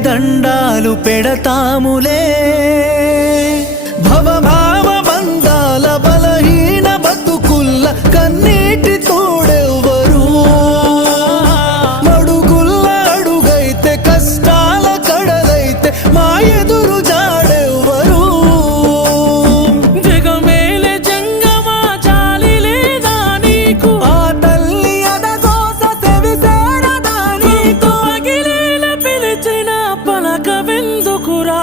దండాలు పెడతాములే భవభావ బంధాల బలహీన బతుకుల్ల కన్నీటి తోడెవ్వరు మడుగుల్ల అడుగైతే కష్టాల కడలైతే మా ఎదురు జాడెవ్వరు జగమేలే జంగమా జాలి లేదా నీకు ఆ తల్లి అదగోస సెవిసేరదా నీకు పగిలేల పిలిచిన పలకవెందుకురా